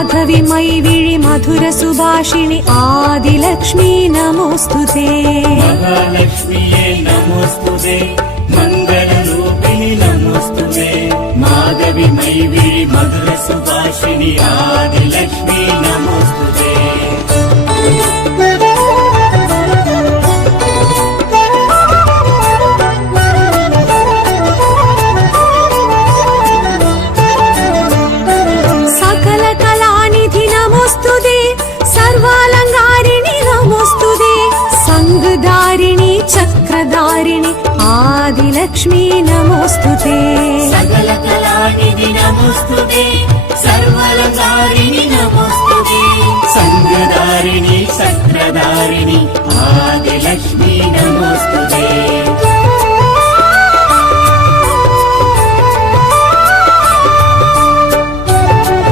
माधवी मैविळि मधुर सुभाषिणि आदिलक्ष्मी नमोस्तुते महालक्ष्मीये नमोस्तुते मंगलरूपिणि नमोस्तुते माधवी मैविळि मधुर सुभाषिणि आदिलक्ष्मी नमोस्तुते चक्रधारिणि आदिलक्ष्मी नमोस्तुते सकल कलानिधि नमोस्तुते